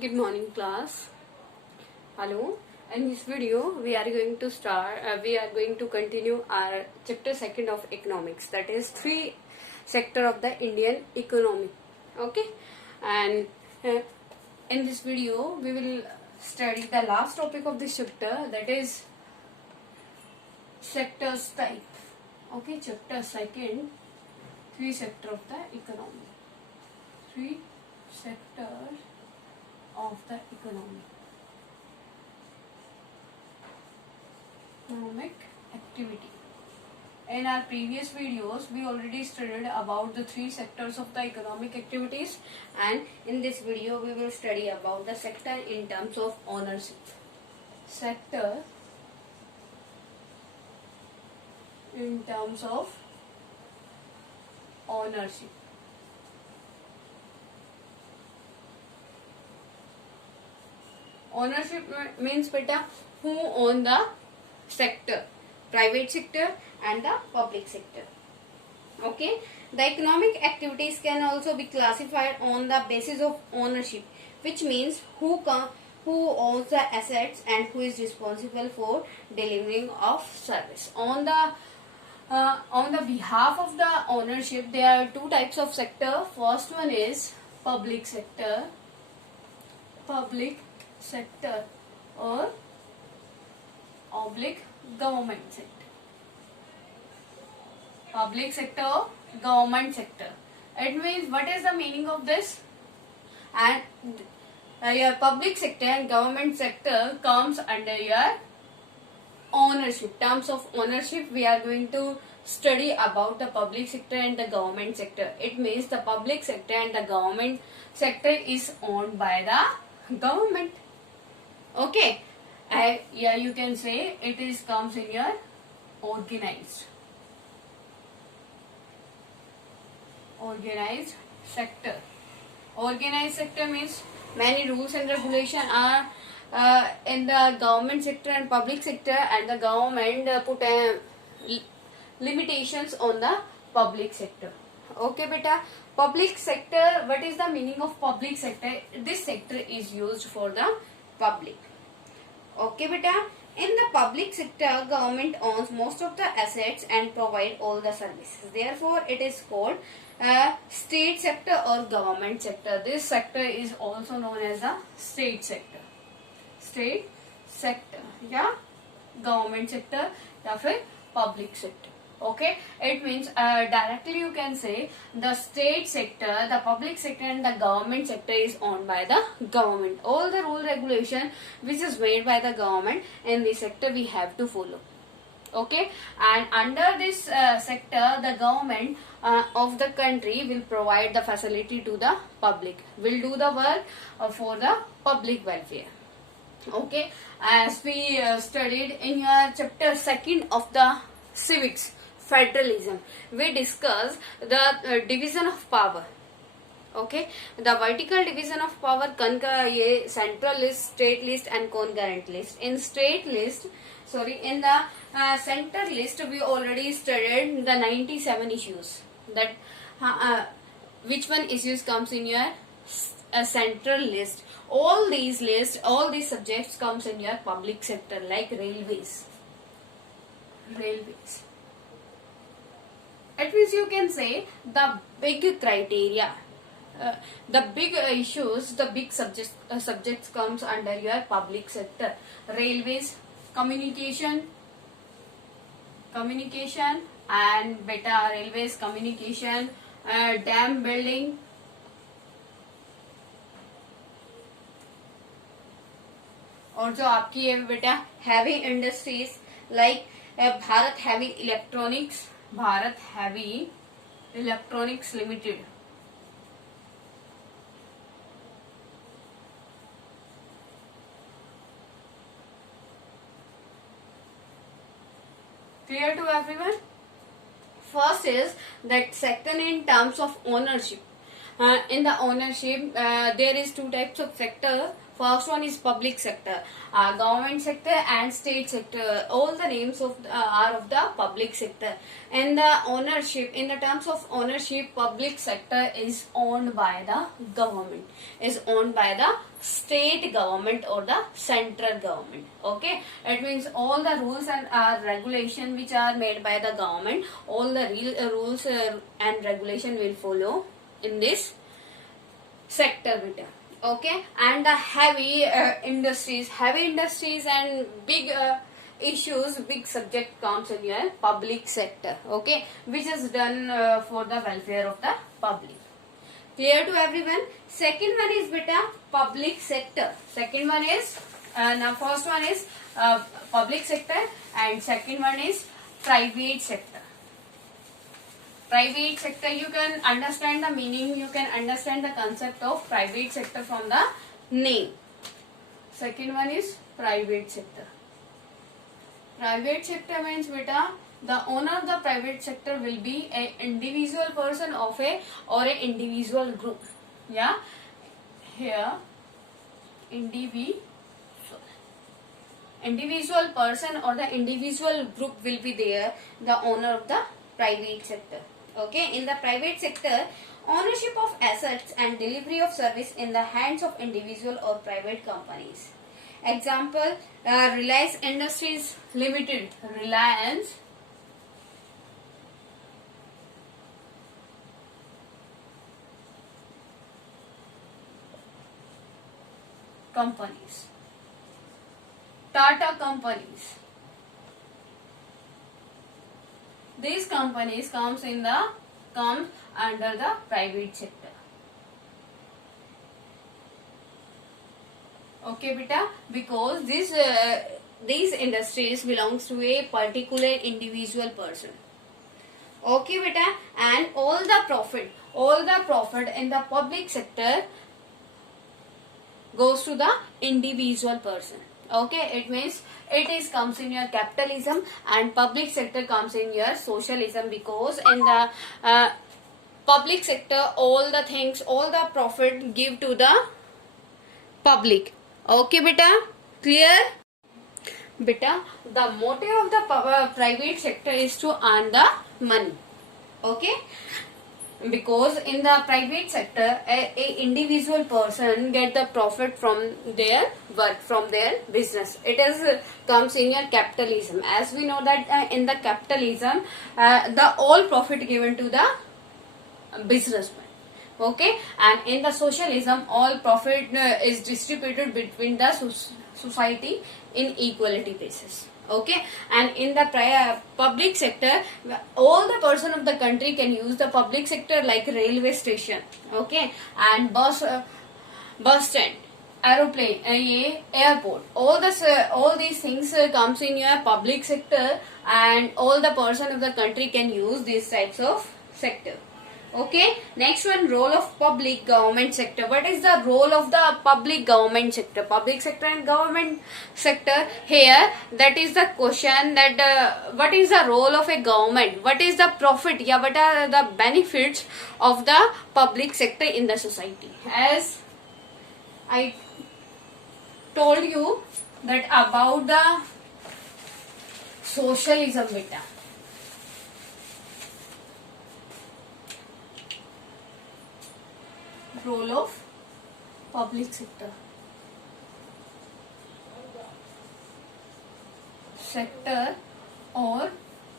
Good morning, class. Hello. In this video, we are going to continue our chapter second of economics. That is three sector of the Indian economy. Okay. And in this video, we will study the last topic of this chapter. That is sectors type. Okay. Chapter second, three sector of the economy. Three sectors of the economic activity. In our previous videos, we already studied about the three sectors of the economic activities, and in this video, we will study about the sector in terms of ownership. Sector in terms of ownership. Ownership means beta who own the sector, private sector and the public sector. Okay, the economic activities can also be classified on the basis of ownership, which means who owns the assets and who is responsible for delivering of service. On the behalf of the ownership, there are two types of sector. First one is public sector. Public sector or oblique government sector. Public sector or government sector. It means what is the meaning of this? And your public sector and government sector comes under your ownership. Terms of ownership, we are going to study about the public sector and the government sector. It means the public sector and the government sector is owned by the government. Okay, yeah, you can say it is comes in your organized sector. Organized sector means many rules and regulations are in the government sector and public sector, and the government put limitations on the public sector. Okay, beta. Public sector, what is the meaning of public sector? This sector is used for the public. Okay, beta. In the public sector, government owns most of the assets and provide all the services. Therefore, it is called state sector or government sector. This sector is also known as the state sector. State sector या government sector या फिर public sector. Okay, it means directly you can say the state sector, the public sector and the government sector is owned by the government. All the rule regulation which is made by the government in this sector we have to follow. Okay, and under this sector the government of the country will provide the facility to the public, will do the work for the public welfare. Okay, as we studied in your chapter second of the civics, federalism, we discussed the division of power. Okay, the vertical division of power, ये central list, state list and concurrent list. In the center list we already studied the 97 issues. That which one issues comes in your central list. All these subjects comes in your public sector, like railways. It means you can say the big criteria, the big issues, the big subjects comes under your public sector. Railways, communication and beta railways, communication, dam building, और जो आपकी है बेटा heavy industries like Bharat heavy electronics limited. Clear to everyone? First is that sector in terms of ownership. In the ownership, there is two types of sector. First one is public sector, government sector and state sector. All the names of are of the public sector. And the ownership, in the terms of ownership, public sector is owned by the government, is owned by the state government or the central government. Okay, it means all the rules and regulation which are made by the government, all the rules and regulation will follow in this sector beta. Okay, and the heavy industries and big issues, big subject comes in your public sector. Okay, which is done for the welfare of the public. Clear to everyone? Second one is beta public sector. Second one is now first one is public sector and second one is private sector. Private sector, you can understand the meaning, you can understand the concept of private sector from the name. Second one is private sector. Private sector means beta, the owner of the private sector will be an individual person of a or an individual group. Yeah, here individual person or the individual group will be there, the owner of the private sector. Okay, in the private sector, ownership of assets and delivery of service in the hands of individual or private companies. Example, Reliance Industries Limited. Reliance companies. Tata companies. These companies comes under the private sector. Okay, beta, because these industries belongs to a particular individual person. Okay, beta, and all the profit in the public sector goes to the individual person. Okay, it means comes in your capitalism and public sector comes in your socialism, because in the public sector all the things, all the profit give to the public. Okay, beta, clear? Beta, the motive of the private sector is to earn the money. Okay, because in the private sector a individual person get the profit from their work, from their business. It is comes in your capitalism. As we know that in the capitalism the all profit given to the businessman. Okay, and in the socialism all profit is distributed between the society in equality basis. Okay, and in the public sector all the person of the country can use the public sector, like railway station. Okay, and bus stand, aeroplane, airport, all these things comes in your public sector, and all the person of the country can use these types of sector. Okay, next one, role of public government sector. What is the role of the public government sector? Public sector and government sector, here that is the question, that what is the role of a government, what is the profit, yeah, what are the benefits of the public sector in the society. As I told you that about the socialism beta. Role of public sector or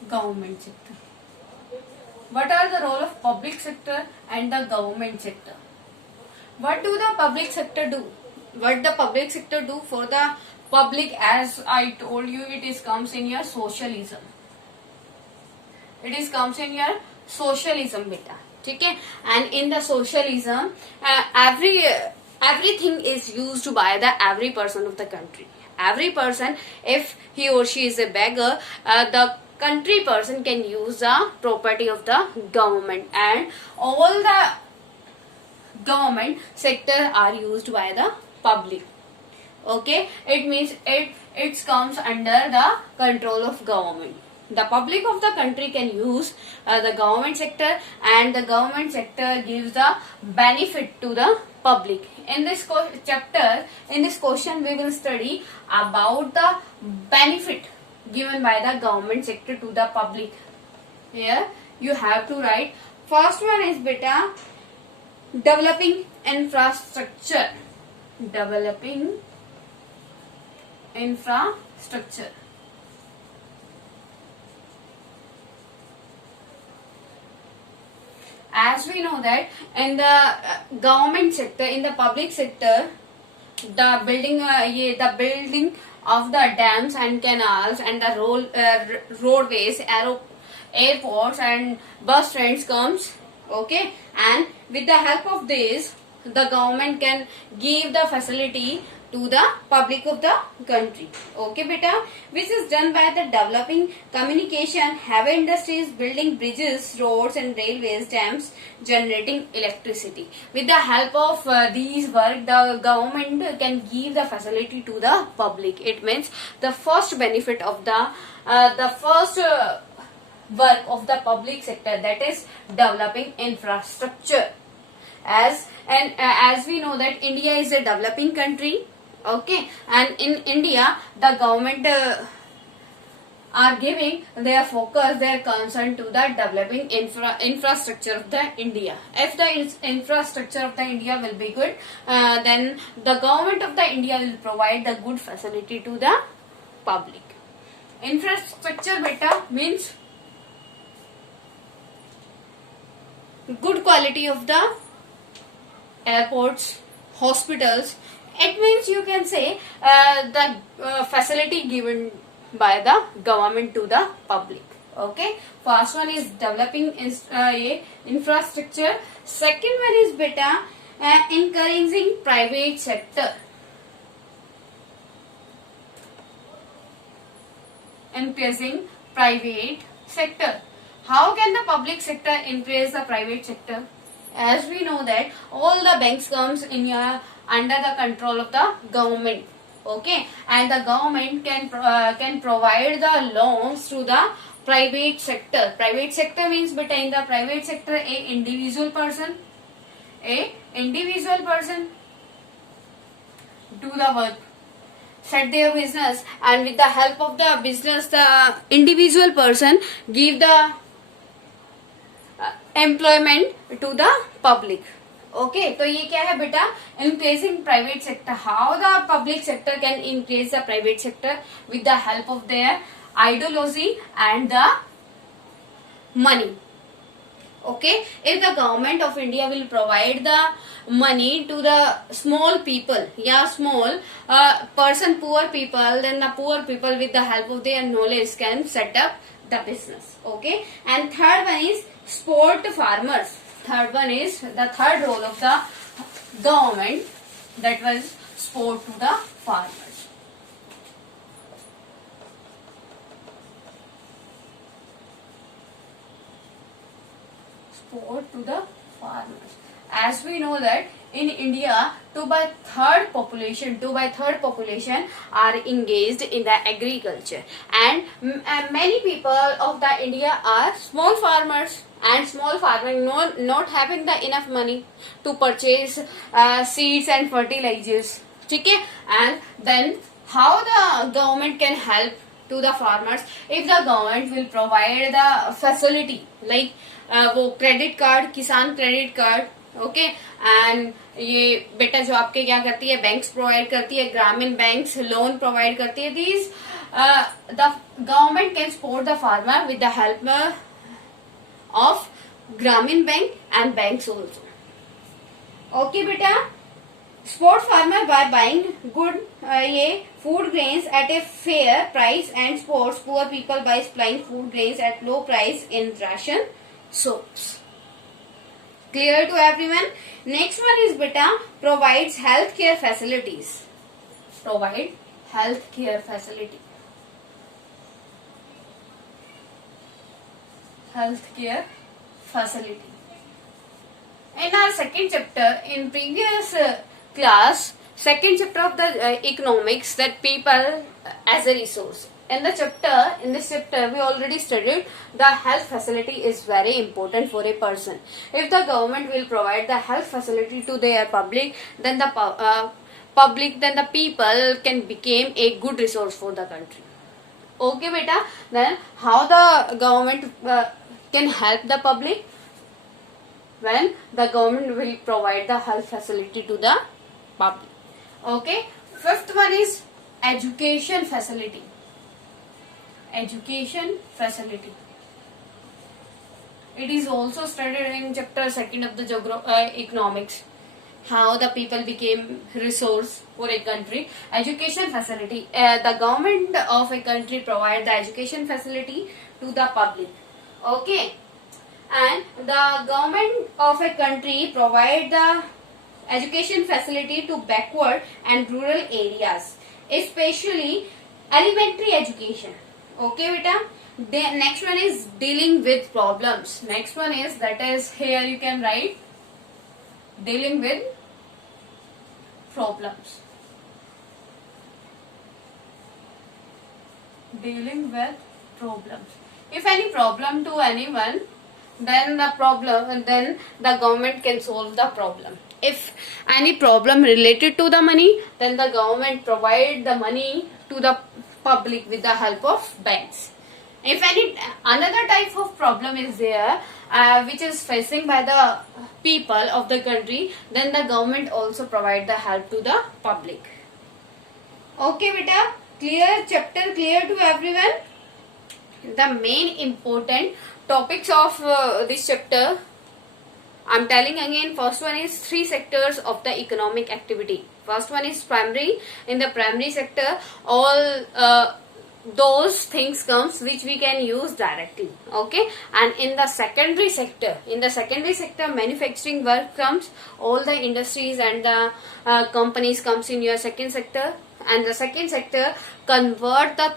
government sector. What are the role of public sector and the government sector? What do the public sector do? What the public sector do for the public? As I told you, it is comes in your socialism. It is comes in your socialism beta. Okay, and in the socialism everything is used by the every person of the country. Every person, if he or she is a beggar, the country person can use the property of the government, and all the government sector are used by the public. Okay, it means it comes under the control of government. The public of the country can use the government sector, and the government sector gives the benefit to the public. In this chapter, in this question, we will study about the benefit given by the government sector to the public. Here you have to write. First one is beta developing infrastructure. Developing infrastructure. As we know that in the government sector, in the public sector, the building of the dams and canals and the roadways, airports and bus trains comes. Okay, and with the help of this, the government can give the facility to the public of the country. Okay beta, which is done by the developing communication, heavy industries, building bridges, roads and railways, dams, generating electricity. With the help of these work, the government can give the facility to the public. It means the first benefit of the first work of the public sector, that is developing infrastructure. As we know that India is a developing country. Okay, and in India the government are giving their focus, their concern to the developing infrastructure of the India. If the infrastructure of the India will be good, then the government of the India will provide the good facility to the public. Infrastructure beta means good quality of the airports, hospitals. It means you can say the facility given by the government to the public. Okay, first one is developing infrastructure. Second one is beta encouraging private sector. Increasing private sector. How can the public sector increase the private sector? As we know that all the banks comes in under the control of the government. Okay, and the government can provide the loans to the private sector. Private sector means beta, in the private sector a individual person do the work, set their business, and with the help of the business the individual person give the employment to the public. Okay, तो ये क्या है बेटा, increasing private sector. How the public sector can increase the private sector? With the help of their ideology and the money. Okay, if the government of India will provide the money to the small people, small person, poor people, then the poor people with the help of their knowledge can set up the business. Okay, and third one is support farmers. Third one is the third role of the government, that was support to the farmers. Support to the farmers. As we know that in India, 2/3 population are engaged in the agriculture, and many people of the India are small farmers, and small farming not having the enough money to purchase seeds and fertilizers. Okay, and then how the government can help to the farmers? If the government will provide the facility like वो credit card, किसान credit card. Okay, and ये बेटा जो आपके क्या करती है, banks provide करती है, ग्रामीण बैंक्स लोन प्रोवाइड करती है. These the government can support the farmer with the help of Gramin bank and banks also. Okay बेटा, support farmer by buying good food grains at a fair price, and supports poor people by supplying food grains at low price in ration shops. Clear to everyone? Next one is beta provides healthcare facilities. Provide healthcare facility. Healthcare facility. In our second chapter, in previous class, second chapter of the economics, that people as a resource. in this chapter we already studied the health facility is very important for a person. If the government will provide the health facility to their public, then the people can become a good resource for the country. Okay beta, then how the government can help the public? When the government will provide the health facility to the public. Okay, fifth one is education facility. Education facility, it is also studied in chapter 2 of the economics, how the people became resource for a country. Education facility, the government of a country provide the education facility to the public. Okay, and the government of a country provide the education facility to backward and rural areas, especially elementary education. Okay beta, the next one is dealing with problems. Next one is, that is here you can write dealing with problems. Dealing with problems. If any problem to anyone, then the government can solve the problem. If any problem related to the money, then the government provide the money to the public with the help of banks. If any another type of problem is there which is facing by the people of the country, then the government also provide the help to the public. Okay beta, clear? Chapter clear to everyone? The main important topics of this chapter, I'm telling again. First one is 3 sectors of the economic activity. First one is primary. In the primary sector, all those things comes which we can use directly. Okay, and in the secondary sector, manufacturing work comes, all the industries and the companies comes in your second sector. And the second sector convert the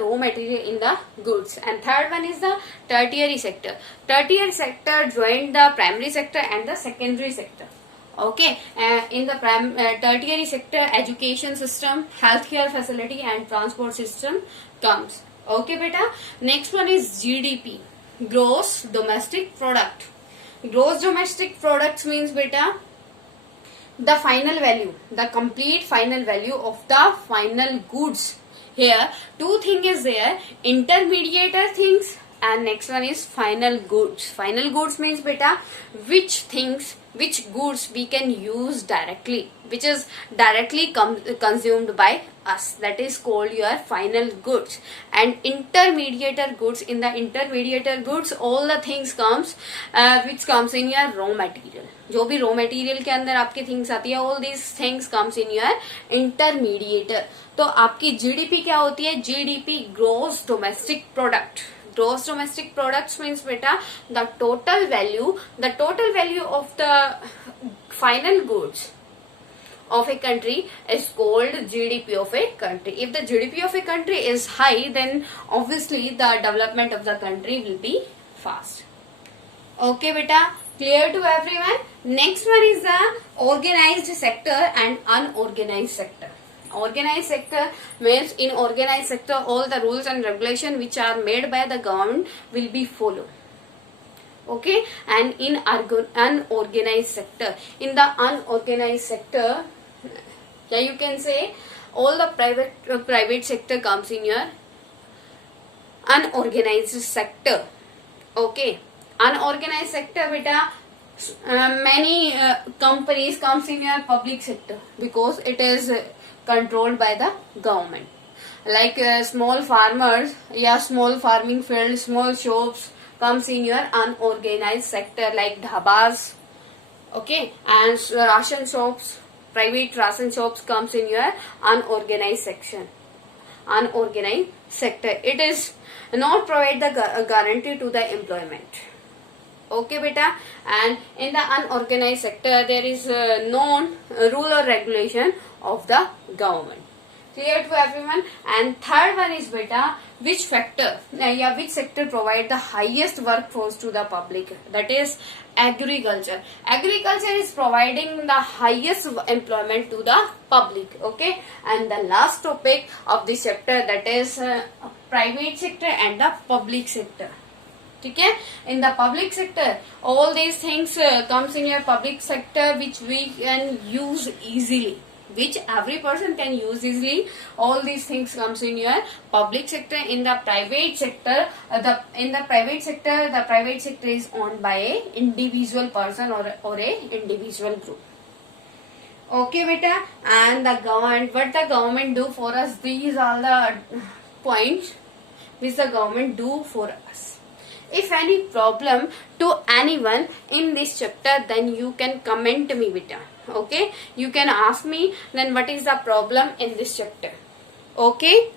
raw material in the goods. And third one is the tertiary sector. Tertiary sector joined the primary sector and the secondary sector. Okay, in the tertiary sector, education system, healthcare facility and transport system comes. Okay beta, next one is GDP, gross domestic product. Gross domestic products means beta, the final value, the complete final value of the final goods. Here 2 things is there, intermediate things and next one is final goods. Final goods means beta, which goods we can use directly, which is directly consumed by us, that is called your final goods. And intermediate goods, in the intermediate goods all the things comes which comes in your raw material. जो भी raw material के अंदर आपके things आती है, all these things comes in your intermediate. तो आपकी GDP क्या होती है? GDP gross domestic product. Gross domestic products means beta, the total value of the final goods of a country is called GDP of a country. If the GDP of a country is high, then obviously the development of the country will be fast. Okay beta, clear to everyone? Next one is the organized sector and unorganized sector. Organized sector means, in organized sector all the rules and regulations which are made by the government will be followed. Okay, and in unorganized sector, yeah, you can say all the private sector comes in your unorganized sector. Okay, unorganized sector beta, many companies comes in your public sector because it is controlled by the government, like small farmers, small farming fields, small shops comes in your unorganized sector, like dhabas. Okay, and ration shops, private ration shops comes in your unorganized sector. It is not provide the guarantee to the employment. Okay beta, and in the unorganized sector there is no rule or regulation of the government. Clear to everyone? And third one is beta, which which sector provide the highest workforce to the public? That is agriculture. Agriculture is providing the highest employment to the public. Okay. And the last topic of this chapter, that is private sector and the public sector. Okay. In the public sector, all these things comes in your public sector, which we can use easily, which every person can use easily. All these things comes in your public sector. In the private sector, the private sector is owned by a individual person or a individual group. Okay, beta. And the government, what the government do for us? These are the points which the government do for us. If any problem to anyone in this chapter, then you can comment me, beta. Okay, you can ask me then what is the problem in this chapter. Okay.